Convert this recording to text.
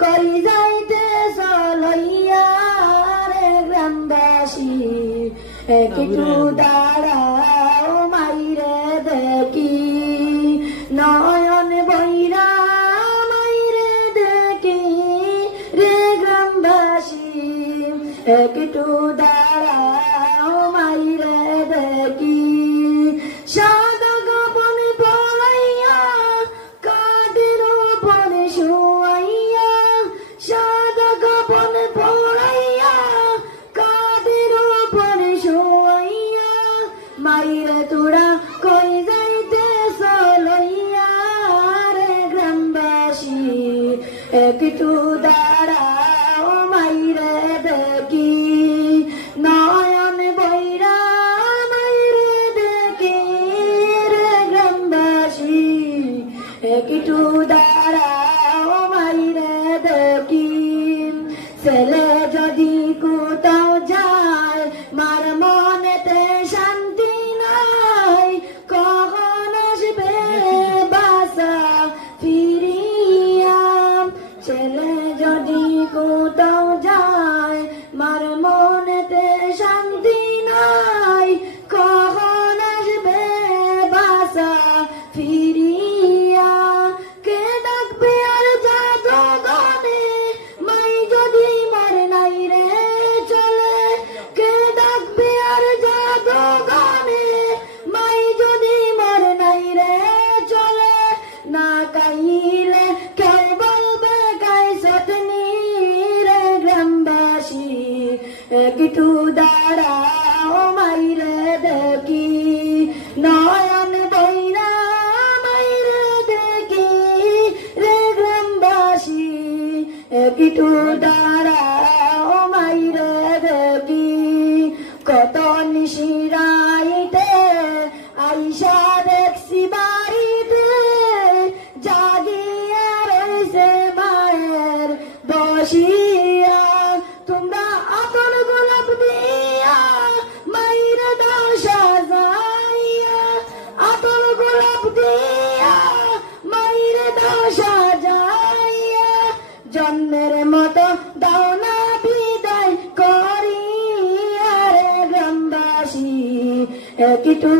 কই যাইতে চলইয়া রে গ্রামবাসী একটু দাঁড়াও মাইরে দেখি নয়ন বইরা মাইরে দেখি রে গ্রামবাসী একটু দাঁড়াও মাইরে দেখি সাদা গোপন পড়াইয়া কাদের উপরে শুয়াইয়া সাদা গোপন পড়াইয়া কাদের উপরে শুয়াইয়া মাইরে তোরা কই যাইতে চলইয়া রে গ্রামবাসী একটু দাঁড়াও মাইরে দেখি নয়ন বইরা মাইরে দেখি রে গ্রামবাসী একটু দাঁড়াও মাইরে দেখি ছেলে যদি কোথাও যায় মার মনেতে শান্তি নাই কখন আসবে বাসা ফিরিয়া ছেলে যদি কোথাও যায় মার মনেতে শান্তি নাই কখন আসবে বাসা ফিরিয়া কে ডাকবে আর জাদু গানে মাই যদি মার নাই রে চলে কে ডাকবে আর জাদু গানে মাই যদি মার নাই রে চলে না কাইলে কে বলবে গাই সতনি রে গ্রামবাসী একটু দাঁড়াও মাইরে দেখি নয়ন বইরা মাইরে দেখি রে গ্রামবাসী একটু দাঁড়াও মাইরে দেখি কত নিশিরাইতে আইসা দেখছি বাড়িতে জাগিয়া রইছে মায়ের বসিয়া তোমরা আতর গোলাপ দিয়া মাইরে দাও সাজাইয়া আতর গোলাপ দিয়া মাইরে দাও সাজাইয়া জন্মের মতো দাও না বিদায় করিয়া রে গ্রামবাসী একটু